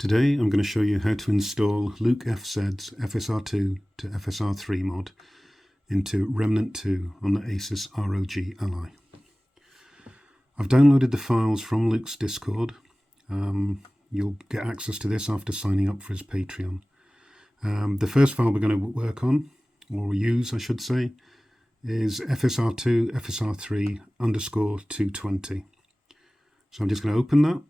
Today I'm going to show you how to install LukeFZ's FSR2 to FSR3 mod into Remnant 2 on the Asus ROG Ally. I've downloaded the files from Luke's Discord. You'll get access to this after signing up for his Patreon. The first file we're going to work on, or use I should say, is FSR2 FSR3 _ 220. So I'm just going to open that.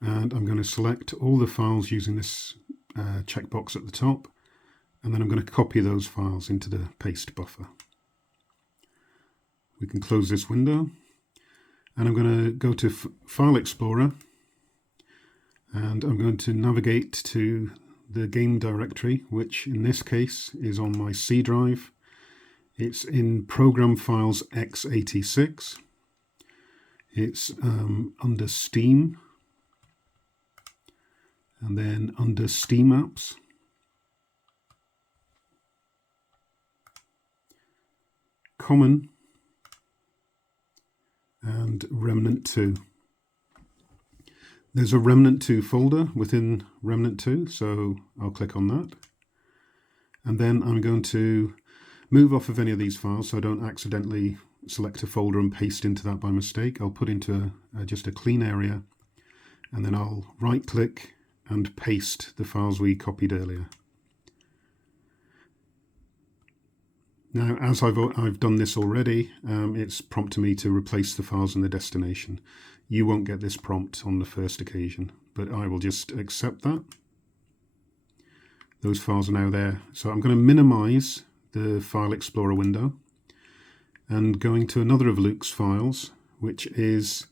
And I'm going to select all the files using this checkbox at the top, and then I'm going to copy those files into the paste buffer. We can close this window, and I'm going to go to File Explorer, and I'm going to navigate to the game directory, which in this case is on my C drive. It's in Program Files x86. It's under Steam. And then under Steam Apps, Common, and Remnant 2. There's a Remnant 2 folder within Remnant 2, so I'll click on that. And then I'm going to move off of any of these files so I don't accidentally select a folder and paste into that by mistake. I'll put into just a clean area, and then I'll right-click and paste the files we copied earlier. Now, as I've done this already, it's prompted me to replace the files in the destination. You won't get this prompt on the first occasion, but I will just accept that. Those files are now there. So I'm going to minimize the File Explorer window and going to another of Luke's files, which is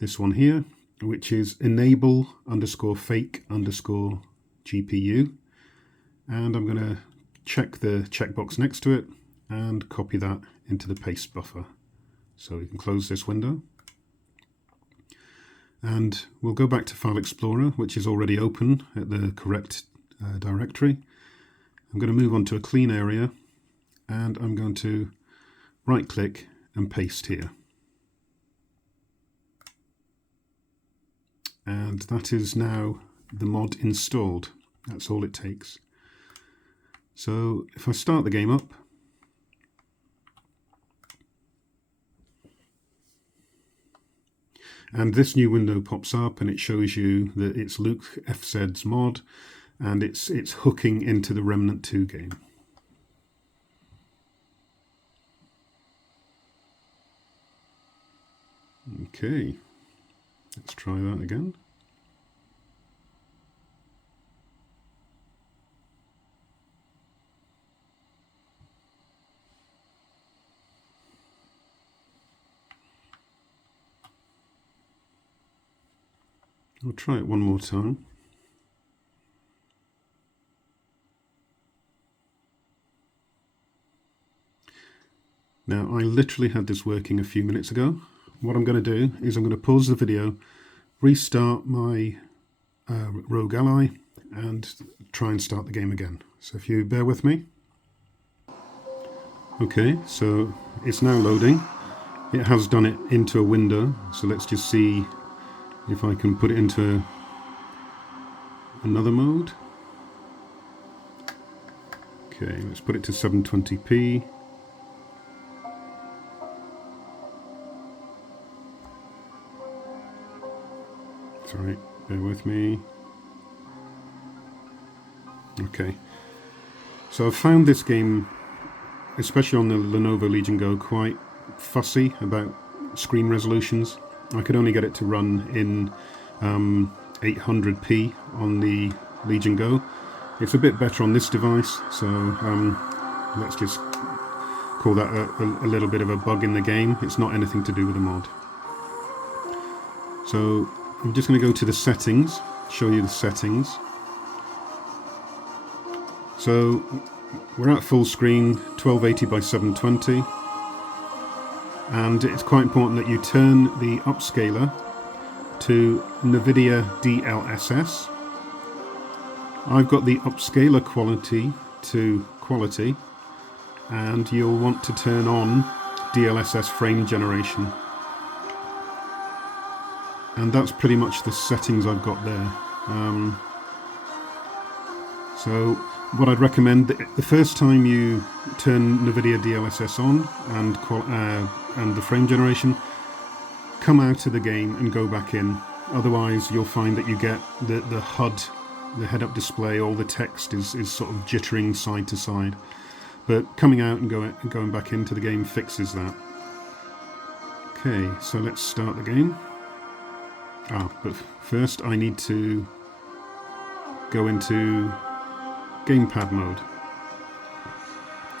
this one here, which is enable _ fake _ GPU, and I'm going to check the checkbox next to it and copy that into the paste buffer. So we can close this window, and we'll go back to File Explorer, which is already open at the correct directory. I'm going to move on to a clean area, and I'm going to right click and paste here. And that is now the mod installed. That's all it takes. So if I start the game up, and this new window pops up and it shows you that it's LukeFZ's mod and it's hooking into the Remnant 2 game. Okay. Let's try that again. I'll try it one more time. Now, I literally had this working a few minutes ago. What I'm going to do is I'm going to pause the video, restart my ROG Ally, and try and start the game again. So if you bear with me. Okay, so it's now loading. It has done it into a window, so let's just see if I can put it into another mode. Okay, let's put it to 720p. Sorry, bear with me. Okay, so I've found this game, especially on the Lenovo Legion Go, quite fussy about screen resolutions. I could only get it to run in 800p on the Legion Go. It's a bit better on this device, so let's just call that a little bit of a bug in the game. It's not anything to do with the mod. So I'm just going to go to the settings, show you the settings. So we're at full screen, 1280 by 720, and it's quite important that you turn the upscaler to NVIDIA DLSS. I've got the upscaler quality to quality, and you'll want to turn on DLSS frame generation. and that's pretty much the settings I've got there. So what I'd recommend, the first time you turn NVIDIA DLSS on and the frame generation, come out of the game and go back in. Otherwise you'll find that you get the HUD, the head-up display, all the text is sort of jittering side to side. But coming out and going back into the game fixes that. Okay, so let's start the game. But first I need to go into gamepad mode.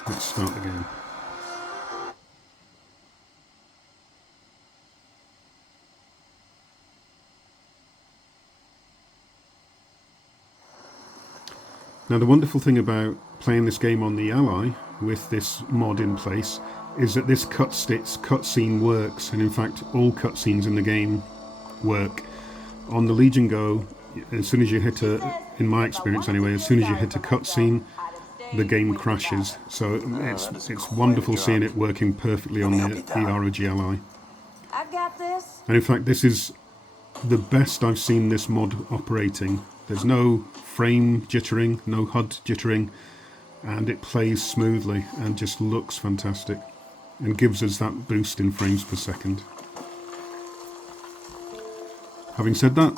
Let's start the game. Now the wonderful thing about playing this game on the Ally with this mod in place is that this cutscene works, and in fact all cutscenes in the game work. On the Legion Go, as soon as you hit in my experience anyway, as soon as you hit a cutscene, the game crashes. So it's wonderful seeing it working perfectly on the ROG Ally. And in fact, this is the best I've seen this mod operating. There's no frame jittering, no HUD jittering, and it plays smoothly and just looks fantastic and gives us that boost in frames per second. Having said that,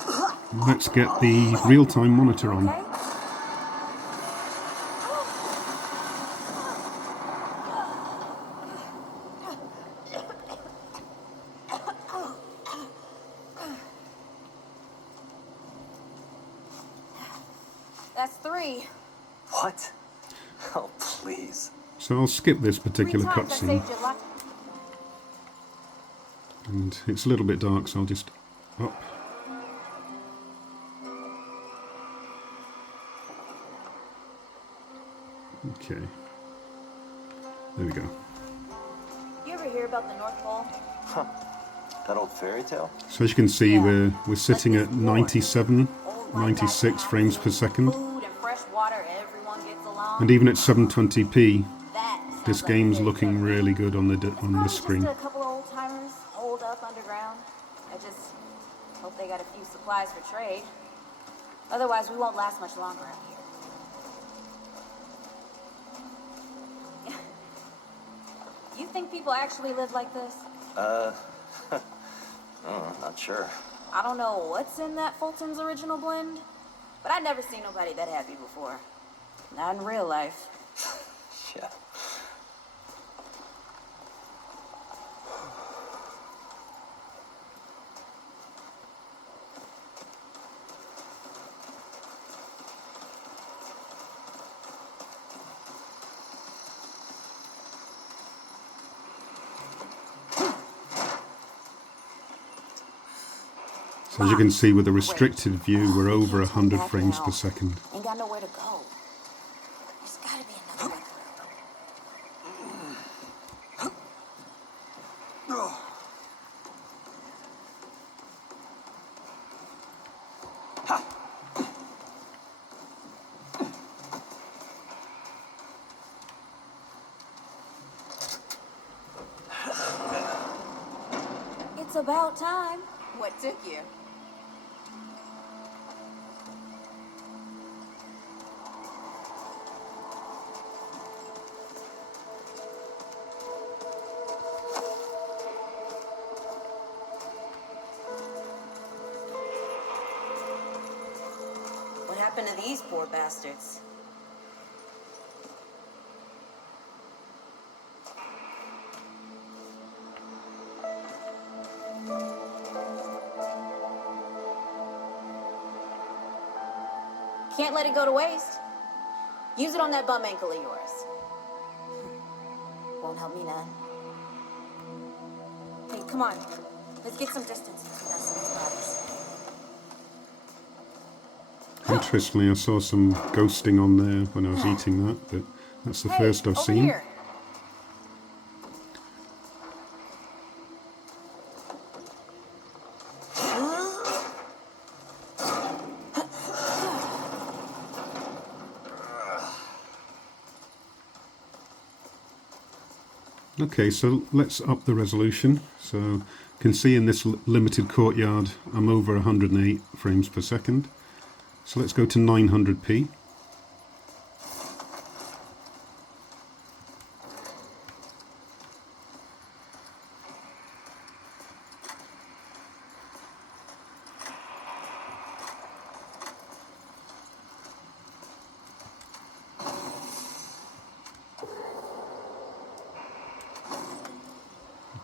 let's get the real-time monitor on. That's 3. What? Oh, please. So I'll skip this particular cutscene. And it's a little bit dark, so I'll just up. Okay. There we go. You ever hear about the North Pole? Huh. That old fairy tale? So as you can see, we're sitting at 97, 96 frames per second. And even at 720p, this game's looking really good on the screen. Just a couple of old timers holed up underground. I just hope they got a few supplies for trade. Otherwise, we won't last much longer out here. You think people actually live like this? Not sure. I don't know what's in that Fulton's original blend, but I've never seen nobody that happy before. Not in real life. Yeah. So as you can see, with a restricted view, we're over 100 frames per second. Ain't got nowhere to go. There's gotta be another way. It's about time. What took you? What happened to these poor bastards? Can't let it go to waste. Use it on that bum ankle of yours. Won't help me none. Hey, come on. Let's get some distance between us and these bodies. Interestingly, I saw some ghosting on there when I was eating that, but that's the first I've seen. Here. Okay, so let's up the resolution. So can see in this limited courtyard I'm over 108 frames per second. So let's go to 900p.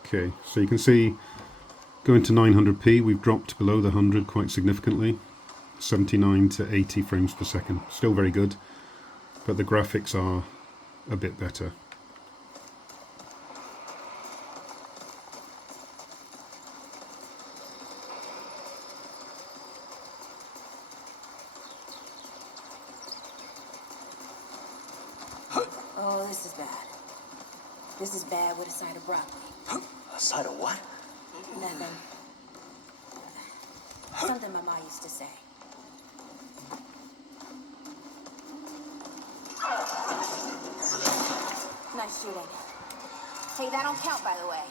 Okay, so you can see going to 900p, we've dropped below the 100 quite significantly. 79 to 80 frames per second. Still very good, but the graphics are a bit better. Oh, this is bad. This is bad with a side of broccoli. A side of what? Nothing. Something my mom used to say. Nice shooting. Hey, that don't count, by the way.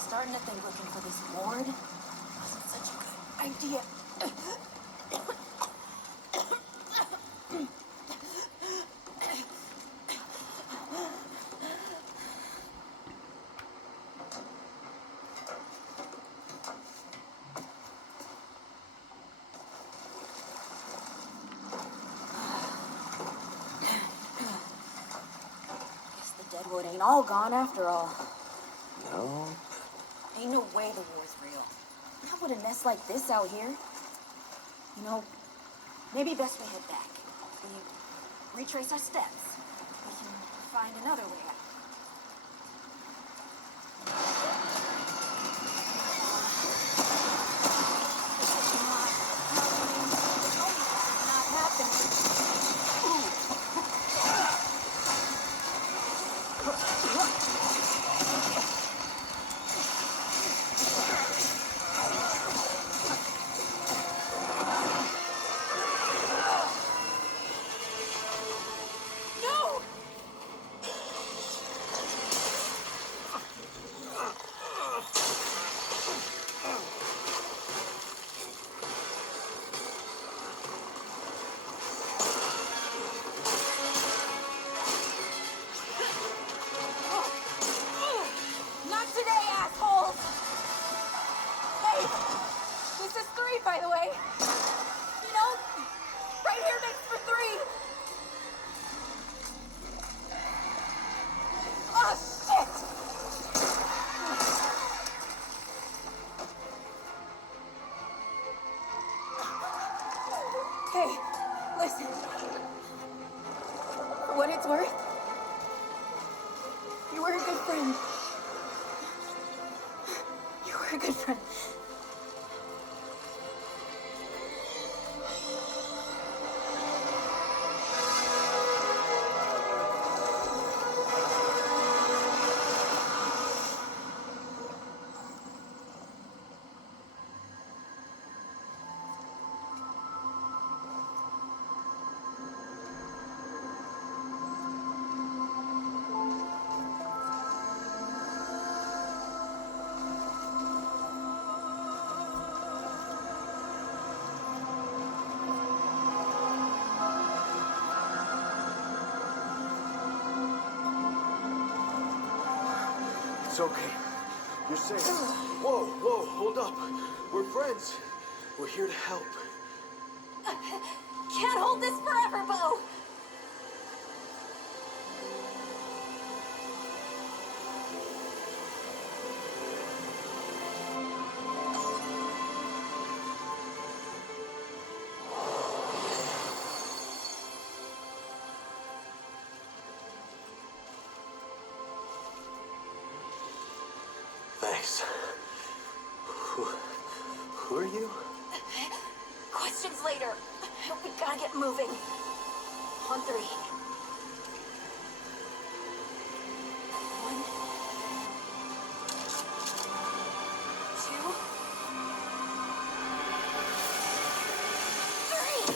Starting to think looking for this ward wasn't such a good idea. Guess the deadwood ain't all gone after all. No. Ain't no way the war's real. Not with a nest like this out here. You know, maybe best we head back. We retrace our steps. We can find another way out. Not happening. Not today, assholes! Hey, this is 3, by the way. You know, right here makes for 3. Oh, shit! Hey, listen. For what it's worth, you were a good friend. You were a good friend. It's okay. You're safe. Whoa, whoa, hold up. We're friends. We're here to help. Can't hold this forever, Bo. Nice. Who are you? Questions later. We gotta get moving. On three. 1, 2, 3.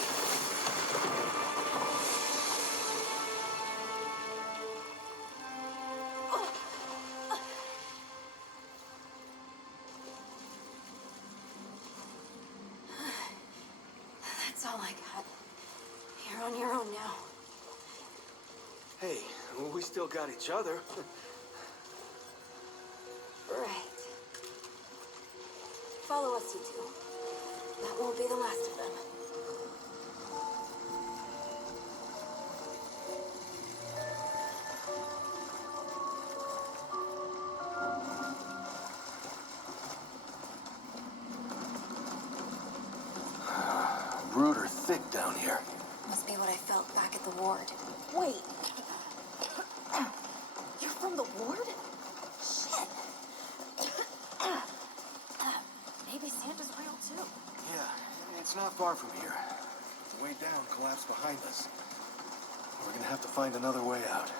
That's all I got. You're on your own now. Hey, we still got each other. Right. Follow us, you two. That won't be the last of them. Rude or thick down here. Must be what I felt back at the ward. Wait. You're from the ward? Shit. Maybe Santa's real too. Yeah, it's not far from here. The way down collapsed behind us. We're gonna have to find another way out.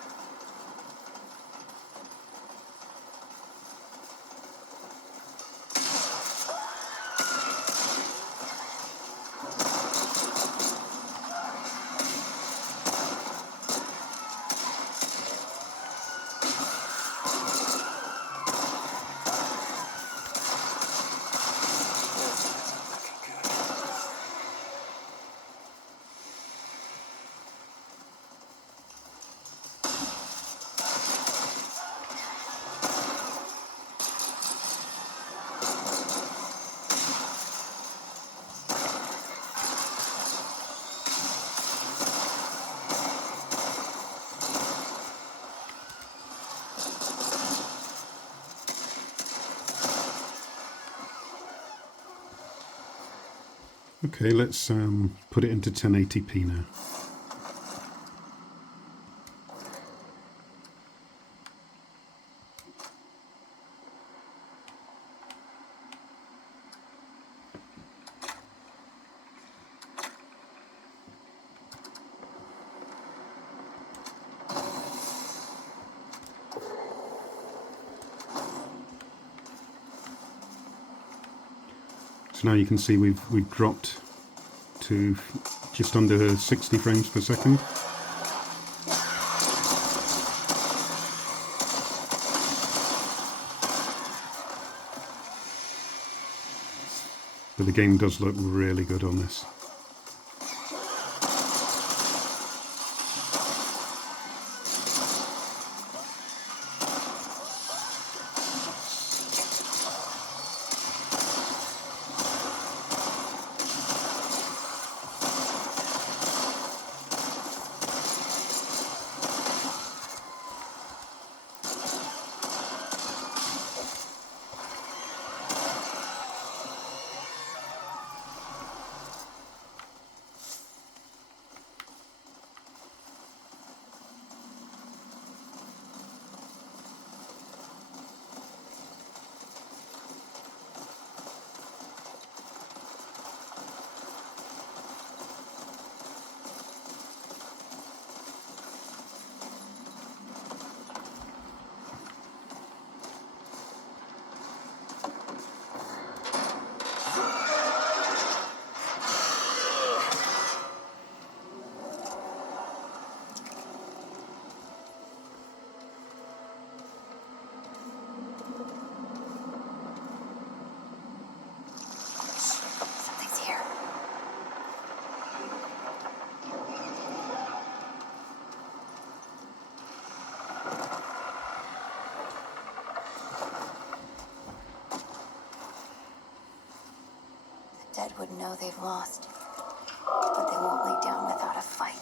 Okay, let's put it into 1080p now. So now you can see we've dropped to just under 60 frames per second. But the game does look really good on this. Something's here. The dead would know they've lost, but they won't lay down without a fight.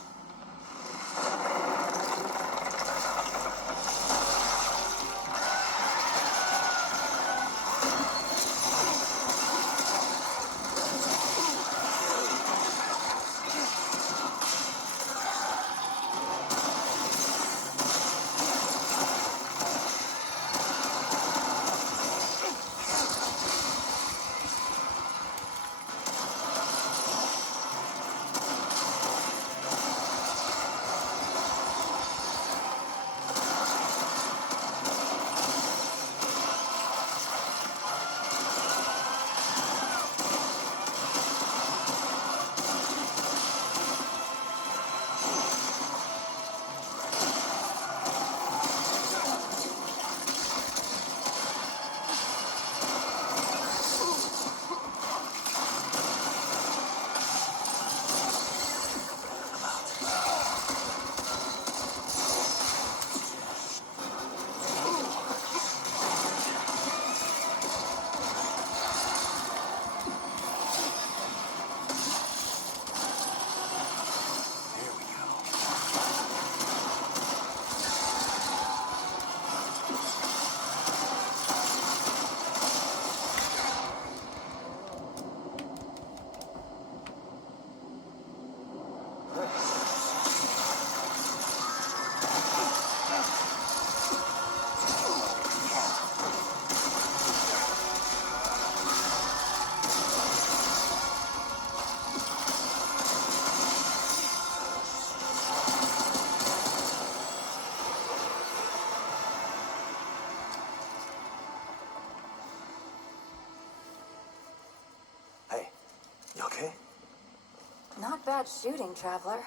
Not bad shooting, Traveler.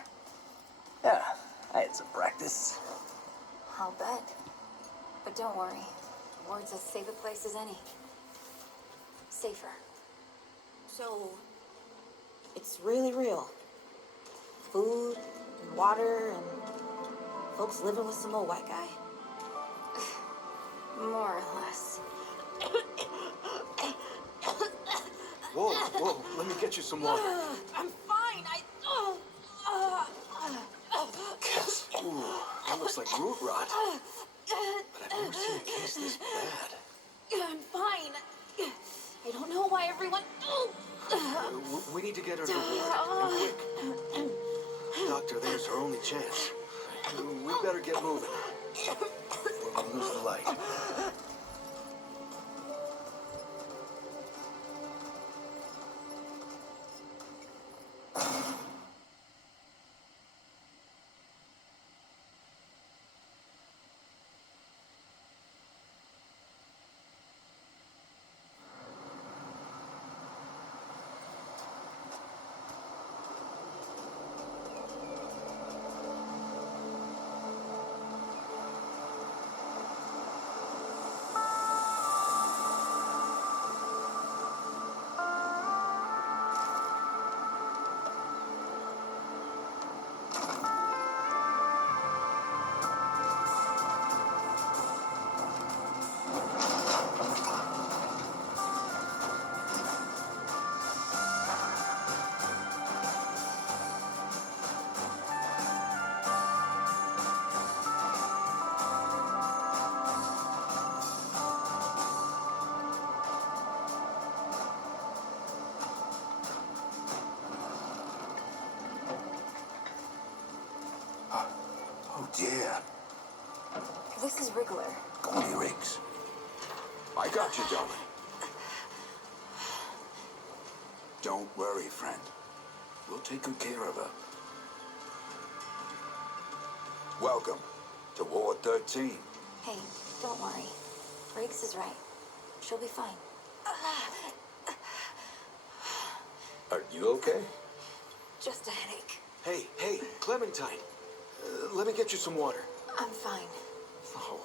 Yeah, I had some practice. I'll bet. But don't worry. The ward's as safe a place as any. Safer. So, it's really real. Food, and water, and folks living with some old white guy. More or less. Whoa, whoa, let me get you some water. I'm fine. Yes. Ooh, that looks like root rot. But I've never seen a case this bad. I'm fine. I don't know why everyone. We need to get her to the ward, and quick. Doctor, there's her only chance. We better get moving. Or we'll lose the light. Oh dear. This is Wriggler. Coney Riggs. I got you, darling. Don't worry, friend. We'll take good care of her. Welcome to Ward 13. Hey, don't worry. Riggs is right. She'll be fine. Are you okay? Just a headache. Hey, Clementine. Let me get you some water. I'm fine. Oh,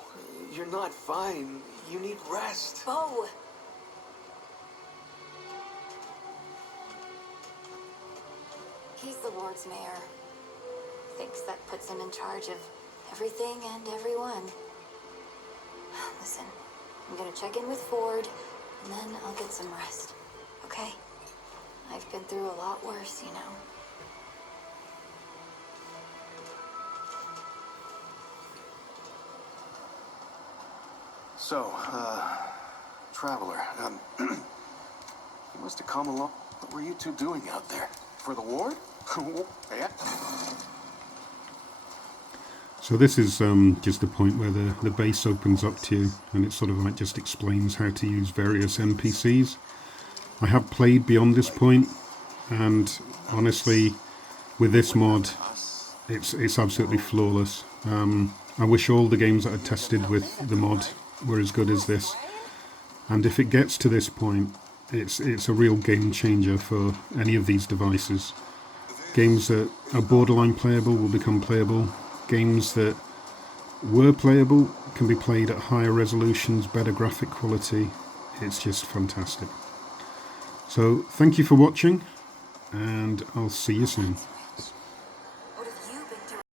you're not fine. You need rest. Bo! He's the ward's mayor. Thinks that puts him in charge of everything and everyone. Listen, I'm gonna check in with Ford, and then I'll get some rest. Okay? I've been through a lot worse, you know. So, Traveler, you must have come along. What were you two doing out there? For the ward? Yeah. So this is just the point where the base opens up to you, and it sort of like just explains how to use various NPCs. I have played beyond this point, and honestly, with this mod, it's absolutely flawless. I wish all the games that I tested with the mod were as good as this. And if it gets to this point, it's a real game changer for any of these devices. Games that are borderline playable will become playable. Games that were playable can be played at higher resolutions, better graphic quality. It's just fantastic. So thank you for watching, and I'll see you soon.